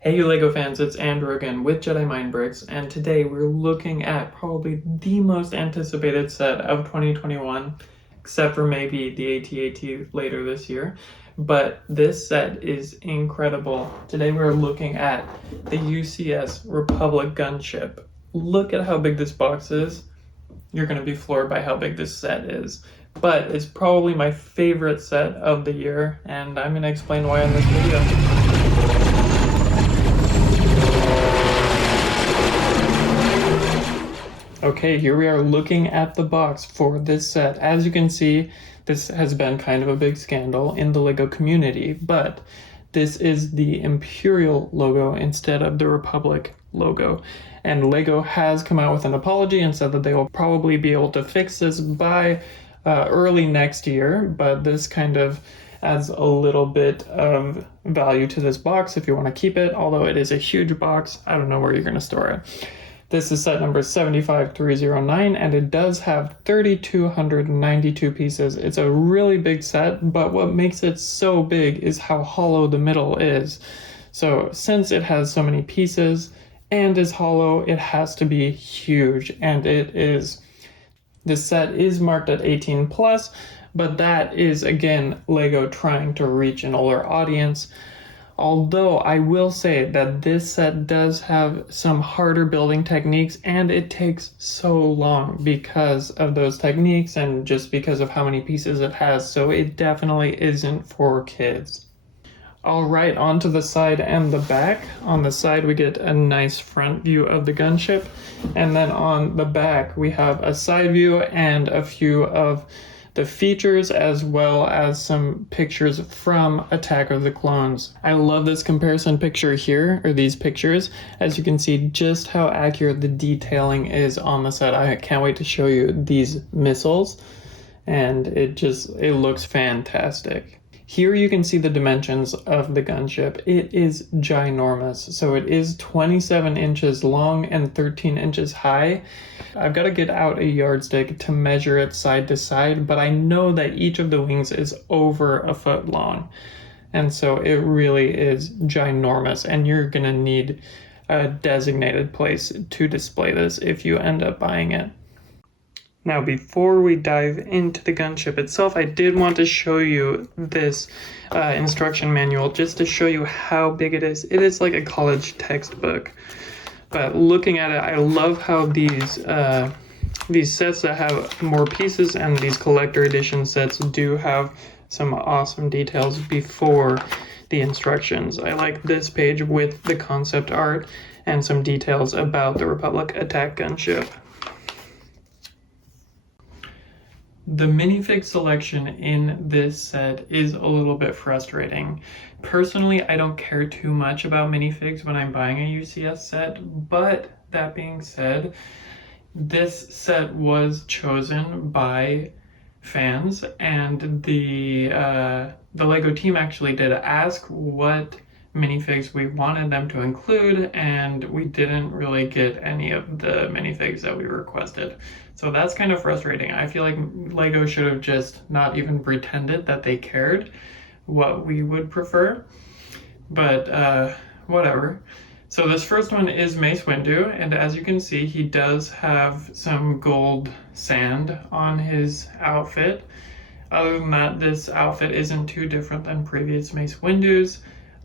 Hey you LEGO fans, it's Andrew again with Jedi Mind Bricks, and today we're looking at probably the most anticipated set of 2021, except for maybe the AT-AT later this year. But this set is incredible. Today we're looking at the UCS Republic Gunship. Look at how big this box is. You're going to be floored by how big this set is. But it's probably my favorite set of the year, and I'm going to explain why in this video. Okay, here we are looking at the box for this set. As you can see, this has been kind of a big scandal in the LEGO community, but this is the Imperial logo instead of the Republic logo. And LEGO has come out with an apology and said that they will probably be able to fix this by early next year, but this kind of adds a little bit of value to this box if you want to keep it, although it is a huge box. I don't know where you're going to store it. This is set number 75309, and it does have 3,292 pieces. It's a really big set, but what makes it so big is how hollow the middle is. So since it has so many pieces and is hollow, it has to be huge, and it is. This set is marked at 18 plus, but that is, again, LEGO trying to reach an older audience. Although I will say that this set does have some harder building techniques, and it takes so long because of those techniques and just because of how many pieces it has, so it definitely isn't for kids. Alright, onto the side and the back. On the side we get a nice front view of the gunship, and then on the back we have a side view and a few of the features, as well as some pictures from Attack of the Clones. I love this comparison picture here, or these pictures, as you can see just how accurate the detailing is on the set. I can't wait to show you these missiles, and it looks fantastic. Here you can see the dimensions of the gunship. It is ginormous. So it is 27 inches long and 13 inches high. I've got to get out a yardstick to measure it side to side, but I know that each of the wings is over a foot long. And so it really is ginormous, and you're going to need a designated place to display this if you end up buying it. Now, before we dive into the gunship itself, I did want to show you this instruction manual just to show you how big it is. It is like a college textbook. But looking at it, I love how these sets that have more pieces and these collector edition sets do have some awesome details before the instructions. I like this page with the concept art and some details about the Republic attack gunship. The minifig selection in this set is a little bit frustrating. Personally, I don't care too much about minifigs when I'm buying a UCS set, but that being said, this set was chosen by fans, and the LEGO team actually did ask what minifigs we wanted them to include, and we didn't really get any of the minifigs that we requested. So that's kind of frustrating. I feel like LEGO should have just not even pretended that they cared what we would prefer, but whatever. So this first one is Mace Windu, and as you can see, he does have some gold sand on his outfit. Other than that, this outfit isn't too different than previous Mace Windu's.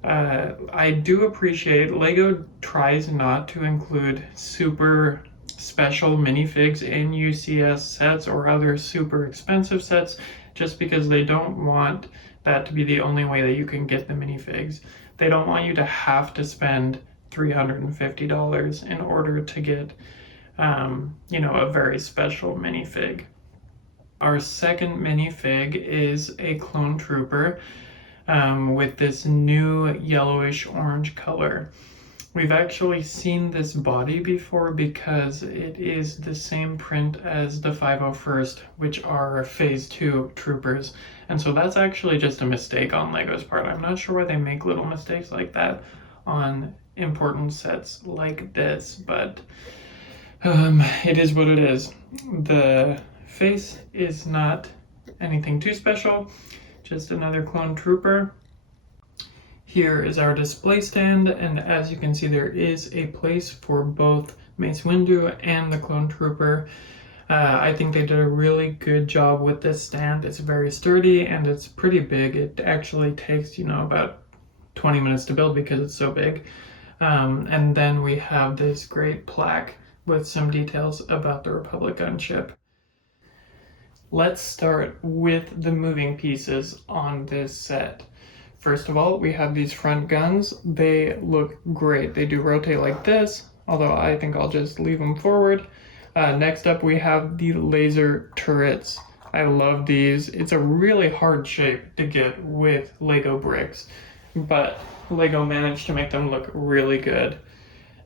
I do appreciate LEGO tries not to include super special minifigs in UCS sets or other super expensive sets, just because they don't want that to be the only way that you can get the minifigs. They don't want you to have to spend $350 in order to get a very special minifig. Our second minifig is a clone trooper with this new yellowish orange color. We've actually seen this body before because it is the same print as the 501st, which are Phase 2 troopers. And so that's actually just a mistake on LEGO's part. I'm not sure why they make little mistakes like that on important sets like this, but it is what it is. The face is not anything too special, just another clone trooper. Here is our display stand, and as you can see, there is a place for both Mace Windu and the Clone Trooper. I think they did a really good job with this stand. It's very sturdy and it's pretty big. It actually takes, about 20 minutes to build because it's so big. And then we have this great plaque with some details about the Republic gunship. Let's start with the moving pieces on this set. First of all, we have these front guns. They look great. They do rotate like this, although I think I'll just leave them forward. Next up, we have the laser turrets. I love these. It's a really hard shape to get with Lego bricks, but Lego managed to make them look really good.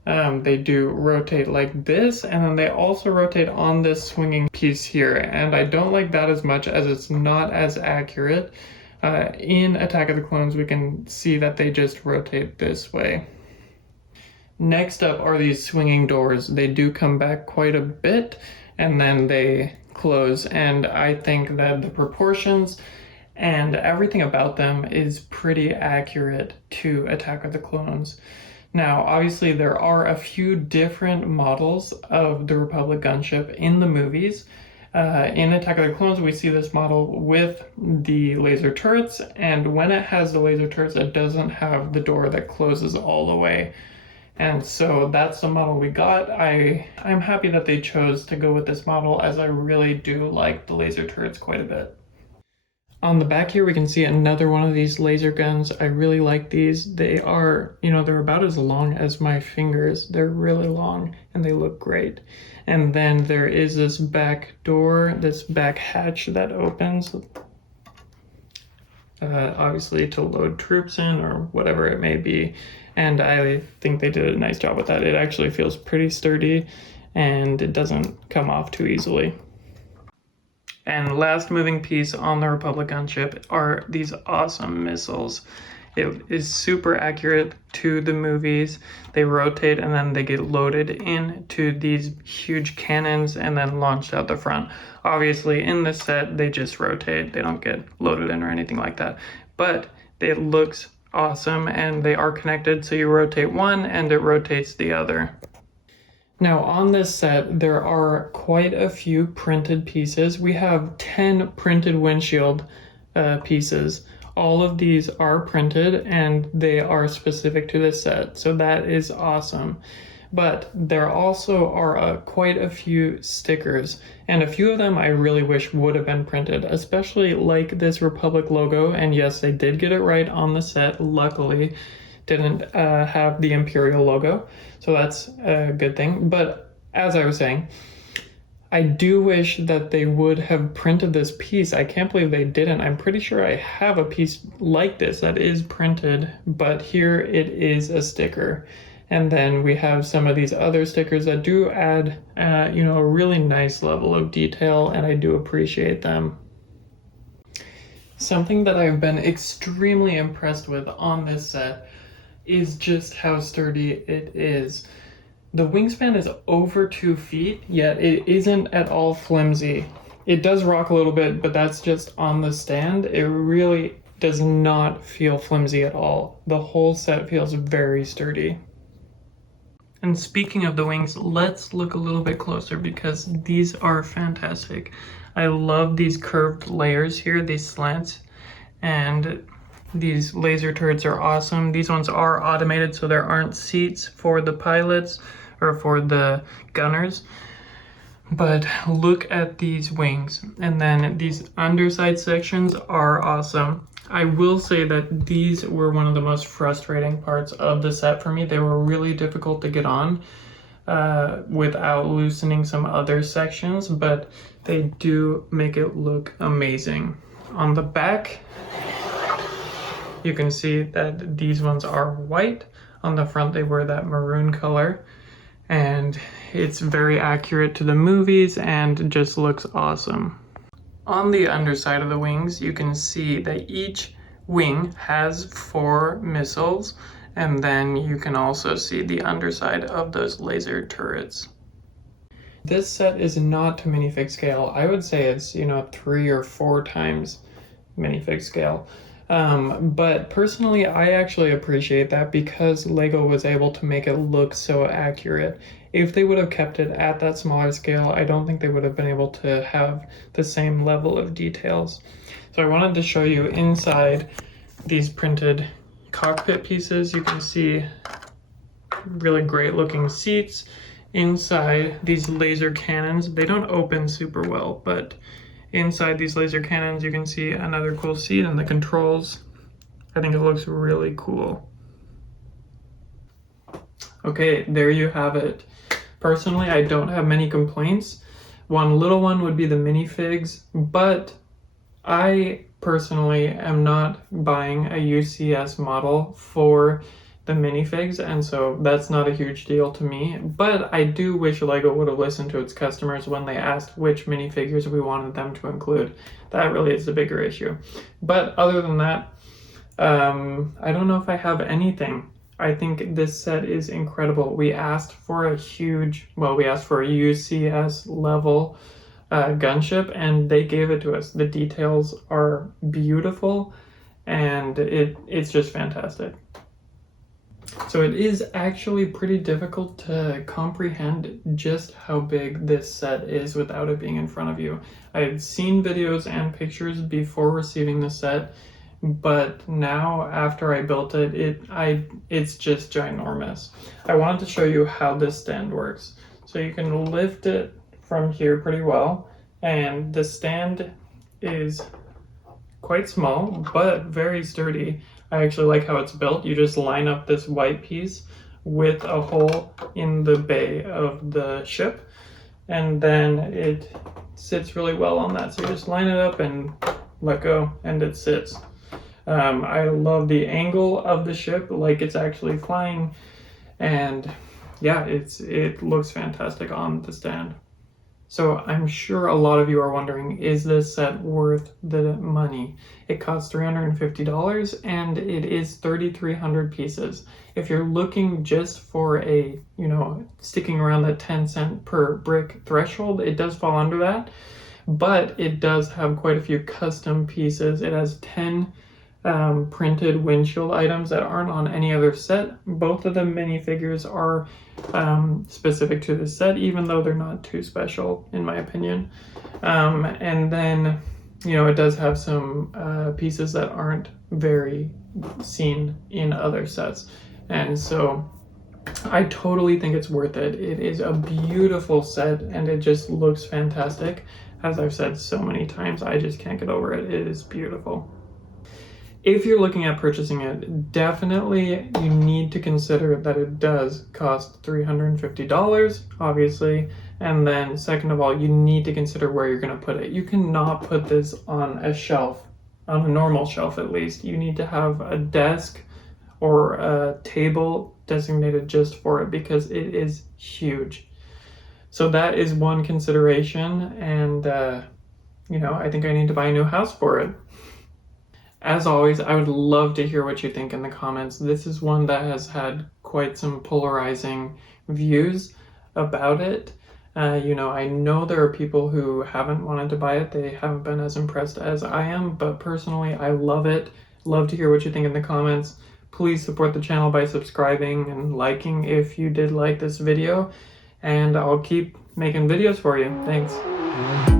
They do rotate like this, and then they also rotate on this swinging piece here, and I don't like that as much as it's not as accurate. In Attack of the Clones, we can see that they just rotate this way. Next up are these swinging doors. They do come back quite a bit, and then they close, and I think that the proportions and everything about them is pretty accurate to Attack of the Clones. Now, obviously, there are a few different models of the Republic gunship in the movies. In Attack of the Clones, we see this model with the laser turrets, and when it has the laser turrets, it doesn't have the door that closes all the way. And so that's the model we got. I'm happy that they chose to go with this model, as I really do like the laser turrets quite a bit. On the back here, we can see another one of these laser guns. I really like these. They are, they're about as long as my fingers. They're really long and they look great. And then there is this back door, this back hatch that opens, obviously to load troops in or whatever it may be. And I think they did a nice job with that. It actually feels pretty sturdy and it doesn't come off too easily. And last moving piece on the Republic gunship are these awesome missiles. It is super accurate to the movies. They rotate and then they get loaded into these huge cannons and then launched out the front. Obviously, in this set, they just rotate. They don't get loaded in or anything like that. But it looks awesome and they are connected, so you rotate one and it rotates the other. Now on this set, there are quite a few printed pieces. We have 10 printed windshield pieces. All of these are printed and they are specific to this set, so that is awesome. But there also are quite a few stickers, and a few of them I really wish would have been printed, especially like this Republic logo. And yes, they did get it right on the set, luckily. Didn't have the Imperial logo, so that's a good thing. But as I was saying, I do wish that they would have printed this piece. I can't believe they didn't. I'm pretty sure I have a piece like this that is printed, but here it is a sticker. And then we have some of these other stickers that do add, a really nice level of detail, and I do appreciate them. Something that I've been extremely impressed with on this set is just how sturdy it is. The wingspan is over 2 feet, yet it isn't at all flimsy. It does rock a little bit, but that's just on the stand. It really does not feel flimsy at all. The whole set feels very sturdy. And speaking of the wings, let's look a little bit closer because these are fantastic. I love these curved layers here, these slants, and these laser turrets are awesome. These ones are automated, so there aren't seats for the pilots or for the gunners. But look at these wings. And then these underside sections are awesome. I will say that these were one of the most frustrating parts of the set for me. They were really difficult to get on without loosening some other sections, but they do make it look amazing. On the back, you can see that these ones are white. On the front, they were that maroon color. And it's very accurate to the movies and just looks awesome. On the underside of the wings, you can see that each wing has 4 missiles, and then you can also see the underside of those laser turrets. This set is not to minifig scale. I would say it's, 3 or 4 times minifig scale. But personally, I actually appreciate that because Lego was able to make it look so accurate. If they would have kept it at that smaller scale, I don't think they would have been able to have the same level of details. So I wanted to show you inside these printed cockpit pieces. You can see really great looking seats. Inside these laser cannons, they don't open super well, but inside these laser cannons you can see another cool seat and the controls. I think it looks really cool. Okay, there you have it. Personally, I don't have many complaints. One little one would be the Minifigs, but I personally am not buying a UCS model for the Minifigs, and so that's not a huge deal to me. But I do wish Lego would have listened to its customers when they asked which minifigures we wanted them to include. That really is the bigger issue. But other than that, I don't know if I have anything. I think this set is incredible. We asked for a UCS level gunship, and they gave it to us. The details are beautiful, and it's just fantastic. So it is actually pretty difficult to comprehend just how big this set is without it being in front of you. I had seen videos and pictures before receiving the set, but now after I built it, it's just ginormous. I wanted to show you how this stand works. So you can lift it from here pretty well, and the stand is quite small but very sturdy. I actually like how it's built. You just line up this white piece with a hole in the bay of the ship, and then it sits really well on that. So you just line it up and let go, and it sits. I love the angle of the ship, like it's actually flying, and yeah, it looks fantastic on the stand. So I'm sure a lot of you are wondering, is this set worth the money? It costs $350 and it is 3,300 pieces. If you're looking just for a, sticking around that 10 cent per brick threshold, it does fall under that, but it does have quite a few custom pieces. It has 10 printed windshield items that aren't on any other set. Both of the minifigures are specific to this set, even though they're not too special in my opinion. And then, it does have some pieces that aren't very seen in other sets. And so I totally think it's worth it. It is a beautiful set and it just looks fantastic. As I've said so many times, I just can't get over it. It is beautiful. If you're looking at purchasing it, definitely you need to consider that it does cost $350, obviously. And then second of all, you need to consider where you're going to put it. You cannot put this on a shelf, on a normal shelf at least. You need to have a desk or a table designated just for it because it is huge. So that is one consideration, and I think I need to buy a new house for it. As always, I would love to hear what you think in the comments. This is one that has had quite some polarizing views about it. I know there are people who haven't wanted to buy it. They haven't been as impressed as I am, but personally, I love it. Love to hear what you think in the comments. Please support the channel by subscribing and liking if you did like this video, and I'll keep making videos for you. Thanks.